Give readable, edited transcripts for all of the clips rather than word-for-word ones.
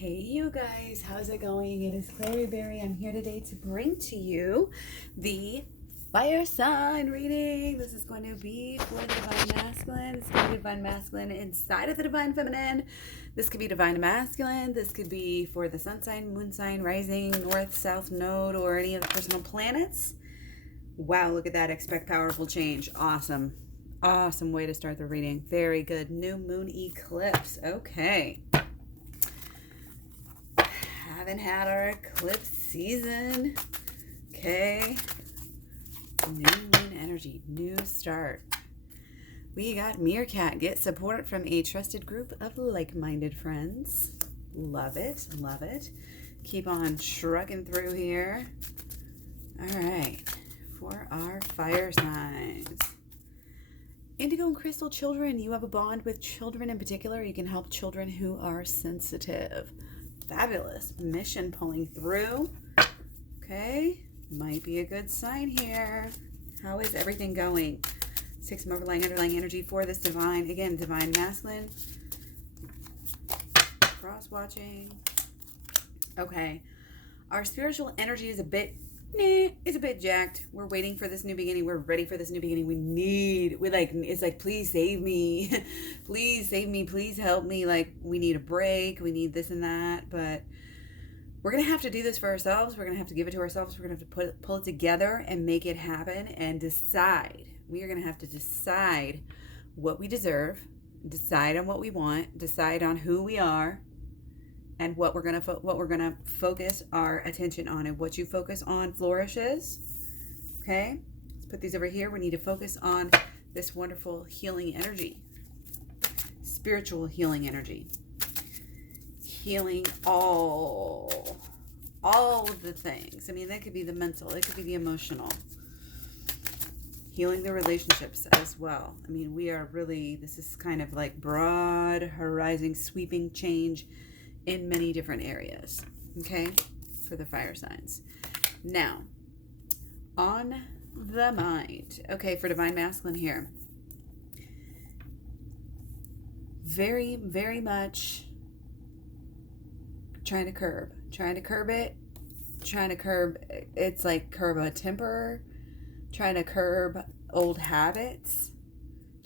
Hey you guys, how's it going? It is Klaireeberry. I'm here today to bring to you the fire sign reading. This is going to be for the divine masculine. It's going to be divine masculine inside of the divine feminine. This could be divine masculine. This could be for the sun sign, moon sign, rising, north, south node, or any of the personal planets. Wow, look at that. Expect powerful change. Awesome. Awesome way to start the reading. Very good. New moon eclipse. Okay. Haven't had our eclipse season. Okay. New moon energy. New start. We got Meerkat. Get support from a trusted group of like-minded friends. Love it. Love it. Keep on shrugging through here. All right. For our fire signs. Indigo and crystal children. You have a bond with children in particular. You can help children who are sensitive. Fabulous. Mission pulling through. Okay. Might be a good sign here. How is everything going? 6 of overlying, underlying energy for this divine. Again, divine masculine. Cross watching. Okay. Our spiritual energy is a bit jacked. We're waiting for this new beginning. We're ready for this new beginning. It's like, please save me. Please save me. Please help me. Like, we need a break. We need this and that. But we're going to have to do this for ourselves. We're going to have to give it to ourselves. We're going to have to pull it together and make it happen and decide. We are going to have to decide what we deserve, decide on what we want, decide on who we are, and what we're gonna focus our attention on. And what you focus on flourishes. Okay, let's put these over here. We need to focus on this wonderful healing energy, spiritual healing energy, healing all of the things. I mean, that could be the mental, it could be the emotional, healing the relationships as well. I mean, this is kind of like broad horizon, sweeping change in many different areas, okay, for the fire signs. Now, on the mind, okay, for divine masculine here, very, very much trying to curb it, it's like curb a temper, trying to curb old habits,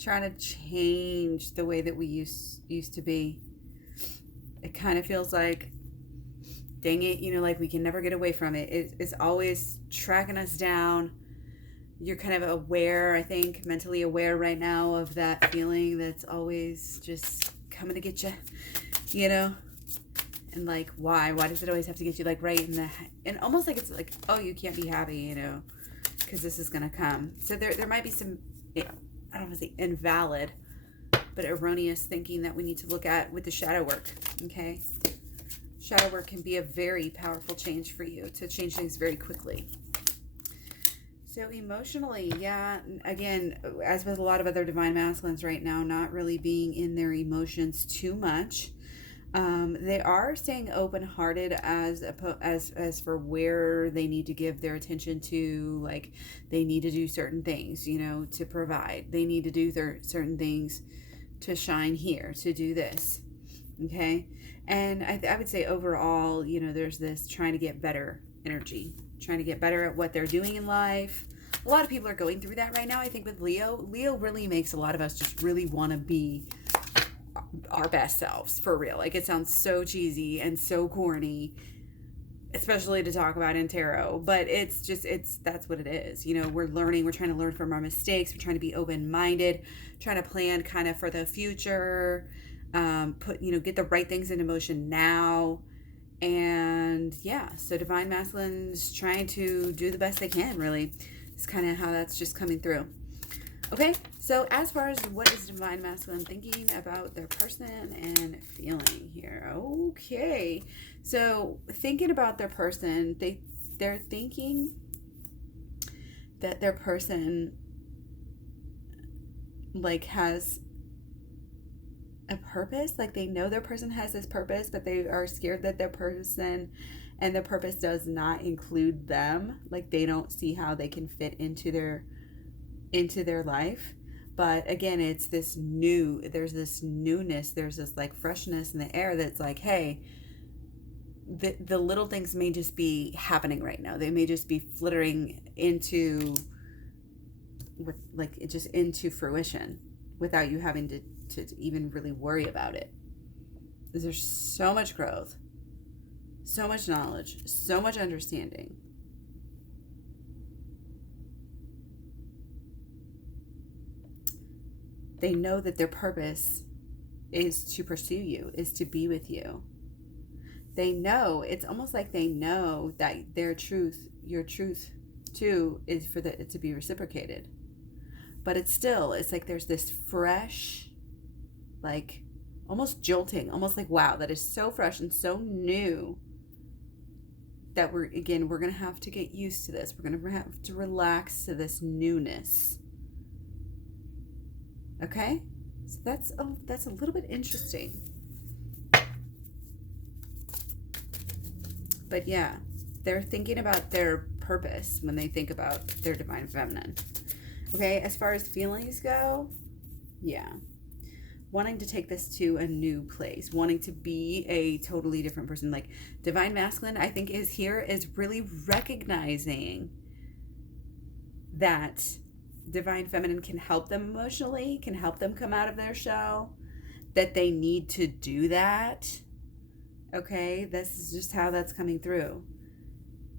trying to change the way that we used to be. It kind of feels like, dang it, like we can never get away from it. It's always tracking us down. You're kind of aware, I think, mentally aware right now of that feeling that's always just coming to get you, And like, why? Why does it always have to get you like right in and almost like it's like, oh, you can't be happy, because this is going to come. So there might be some, I don't want to say invalid, but erroneous thinking that we need to look at with the shadow work, okay? Shadow work can be a very powerful change for you to change things very quickly. So emotionally, yeah, again, as with a lot of other divine masculines right now, not really being in their emotions too much. They are staying open-hearted as for where they need to give their attention to, like they need to do certain things, to provide. They need to do certain things to shine here, to do this, okay? And I would say overall, there's this trying to get better energy, trying to get better at what they're doing in life. A lot of people are going through that right now. I think with Leo really makes a lot of us just really want to be our best selves, for real. Like, it sounds so cheesy and so corny, especially to talk about in tarot, but that's what it is. We're trying to learn from our mistakes. We're trying to be open-minded, trying to plan kind of for the future, get the right things into motion now. And yeah, so divine masculine's trying to do the best they can, really. It's kind of how that's just coming through. Okay, so as far as what is divine masculine thinking about their person and feeling here. Okay, so thinking about their person, they're thinking that their person like has a purpose, like they know their person has this purpose, but they are scared that their person and the purpose does not include them. Like they don't see how they can fit into their life. But again, it's there's this newness, there's this like freshness in the air that's like, hey, the little things may just be happening right now. They may just be flittering into just into fruition without you having to even really worry about it. There's so much growth, so much knowledge, so much understanding. They know that their purpose is to pursue you, is to be with you. They know, it's almost like they know that your truth too, is for it to be reciprocated. But it's like there's this fresh, like almost jolting, almost like, wow, that is so fresh and so new that we're going to have to get used to this. We're going to have to relax to this newness. Okay? So that's a little bit interesting. But yeah, they're thinking about their purpose when they think about their divine feminine. Okay, as far as feelings go, yeah. Wanting to take this to a new place, wanting to be a totally different person. Like divine masculine, I think is really recognizing that divine feminine can help them emotionally, can help them come out of their shell, that they need to do that. Okay, this is just how that's coming through.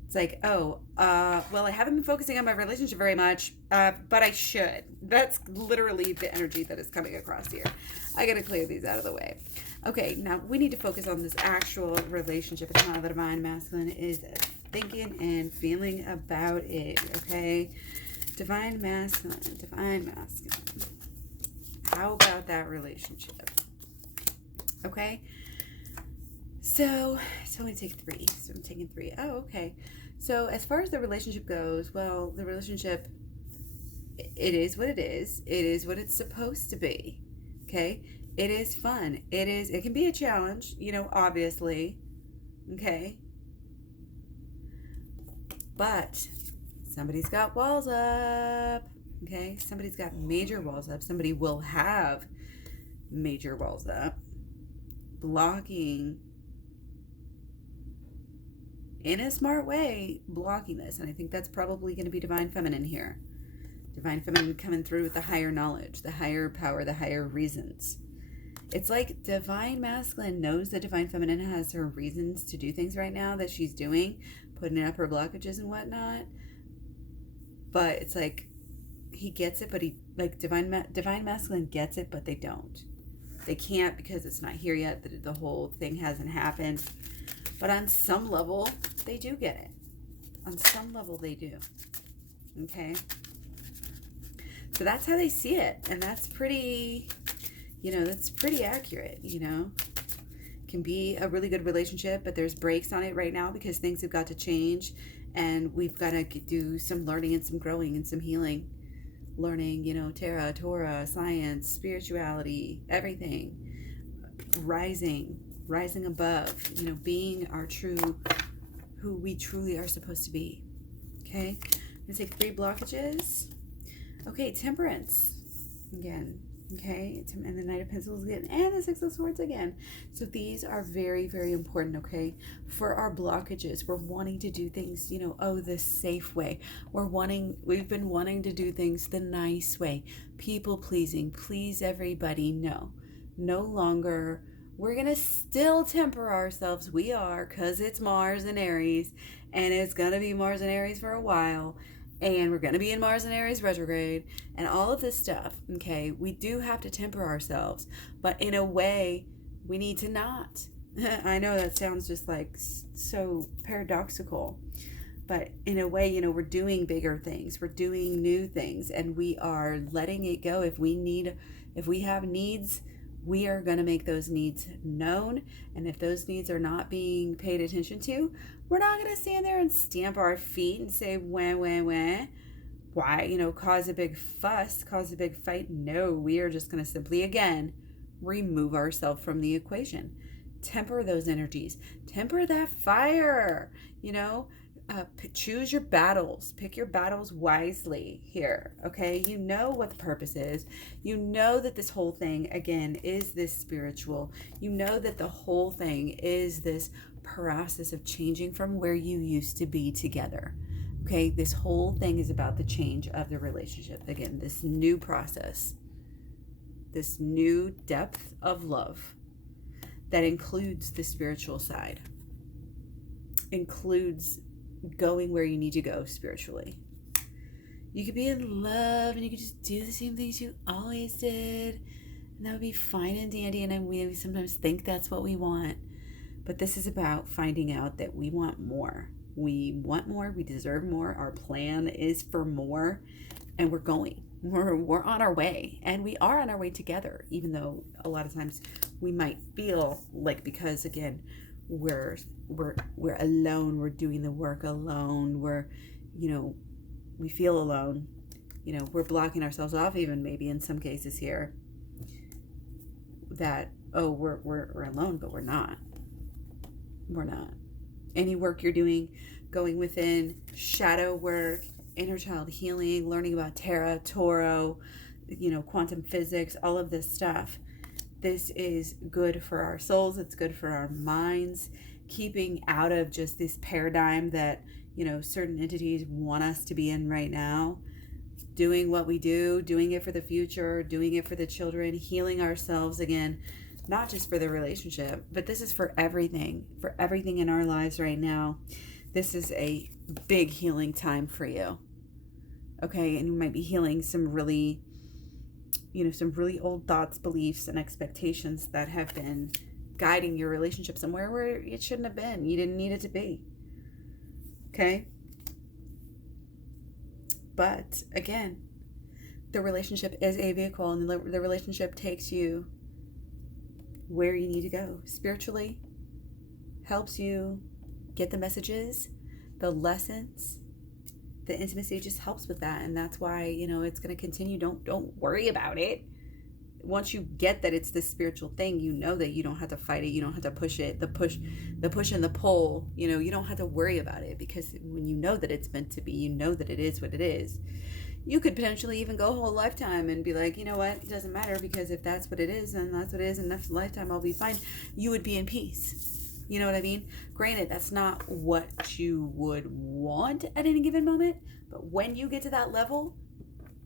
It's like, well, I haven't been focusing on my relationship very much, but I should. That's literally the energy that is coming across here. I gotta clear these out of the way. Okay, now we need to focus on this actual relationship and how the divine masculine is thinking and feeling about it. Okay, divine masculine. How about that relationship? Okay. So I'm going to take 3. So I'm taking 3. Oh, okay. So as far as the relationship goes, well, the relationship, it is what it is. It is what it's supposed to be. Okay? It is fun. It can be a challenge, obviously. Okay? But somebody's got walls up. Okay? Somebody's got major walls up. Somebody will have major walls up. Blocking in a smart way, blocking this. And I think that's probably going to be divine feminine here. Divine feminine coming through with the higher knowledge, the higher power, the higher reasons. It's like divine masculine knows that divine feminine has her reasons to do things right now that she's doing, putting up her blockages and whatnot. But it's like he gets it, but divine masculine gets it, but they don't. They can't because it's not here yet. The whole thing hasn't happened. But on some level, they do get it. On some level, they do. Okay? So that's how they see it. And that's pretty, that's pretty accurate, Can be a really good relationship, but there's breaks on it right now because things have got to change. And we've got to do some learning and some growing and some healing. Learning, Terra, Torah, science, spirituality, everything. Rising above, being our who we truly are supposed to be. Okay, I'm gonna take 3 blockages. Okay, temperance again. Okay, and the Knight of Pentacles again, and the 6 of Swords again. So these are very, very important. Okay, for our blockages, we're wanting to do things, the safe way. We've been wanting to do things the nice way. People pleasing, please everybody. No longer. We're going to still temper ourselves. We are, because it's Mars and Aries, and it's going to be Mars and Aries for a while, and we're going to be in Mars and Aries retrograde, and all of this stuff, okay? We do have to temper ourselves, but in a way, we need to not. I know that sounds just like so paradoxical, but in a way, we're doing bigger things. We're doing new things, and we are letting it go. If we have needs, we are going to make those needs known. And if those needs are not being paid attention to, we're not going to stand there and stamp our feet and say, wah, wah, wah. Why, cause a big fuss, cause a big fight. No, we are just going to simply, again, remove ourselves from the equation. Temper those energies. Temper that fire, choose your battles. Pick your battles wisely here, okay? You know what the purpose is. You know that this whole thing, again, is this spiritual. You know that the whole thing is this process of changing from where you used to be together, okay? This whole thing is about the change of the relationship. Again, this new process, this new depth of love that includes the spiritual side, includes going where you need to go spiritually. You could be in love and you could just do the same things you always did, and that would be fine and dandy, and we sometimes think that's what we want. But this is about finding out that we want more. We want more, we deserve more, our plan is for more, and we're going. We're on our way, and we are on our way together, even though a lot of times we might feel like, because again, we're alone, we're doing the work alone, we feel alone, we're blocking ourselves off, even maybe in some cases here, that we're alone, but we're not. Any work you're doing, going within, shadow work, inner child healing, learning about Tarot, quantum physics, all of this stuff. This is good for our souls. It's good for our minds. Keeping out of just this paradigm that, certain entities want us to be in right now. Doing what we do, doing it for the future, doing it for the children, healing ourselves again, not just for the relationship, but this is for everything in our lives right now. This is a big healing time for you. Okay, and you might be healing some really old thoughts, beliefs, and expectations that have been guiding your relationship somewhere where it shouldn't have been. You didn't need it to be. Okay? But again, the relationship is a vehicle, and the relationship takes you where you need to go spiritually, helps you get the messages, the lessons. The intimacy just helps with that, and that's why it's going to continue. Don't worry about it. Once you get that it's this spiritual thing, you know that you don't have to fight it, you don't have to push it, the push and the pull, you don't have to worry about it, because when you know that it's meant to be, you know that it is what it is. You could potentially even go a whole lifetime and be like, you know what, it doesn't matter, because if that's what it is, then that's what it is, and next lifetime I'll be fine. You would be in peace. You know what I mean? Granted, that's not what you would want at any given moment, but when you get to that level,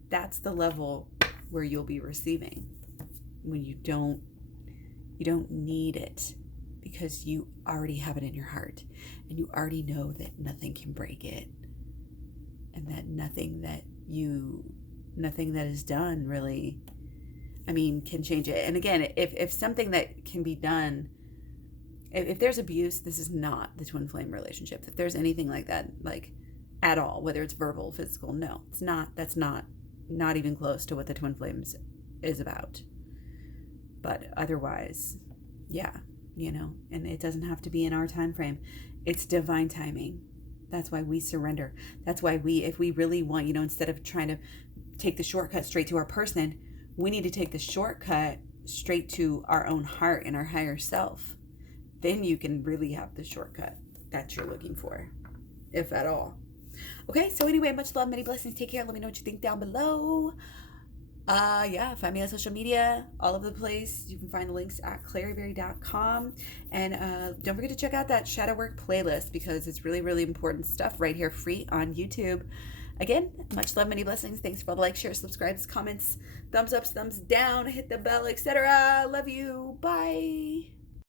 that's the level where you'll be receiving. When you don't need it, because you already have it in your heart, and you already know that nothing can break it, and that nothing that is done really, can change it. And again, if something that can be done, if there's abuse, this is not the twin flame relationship. If there's anything like that, like at all, whether it's verbal, physical, no, it's not. That's not even close to what the twin flames is about. But otherwise, yeah, and it doesn't have to be in our time frame. It's divine timing. That's why we surrender. That's why if we really want, instead of trying to take the shortcut straight to our person, we need to take the shortcut straight to our own heart and our higher self. Then you can really have the shortcut that you're looking for, if at all. Okay, so anyway, much love, many blessings. Take care. Let me know what you think down below. Find me on social media, all over the place. You can find the links at Klaireeberry.com. And don't forget to check out that shadow work playlist, because it's really, really important stuff right here, free on YouTube. Again, much love, many blessings. Thanks for all the likes, shares, subscribes, comments, thumbs ups, thumbs down, hit the bell, etc. Love you. Bye.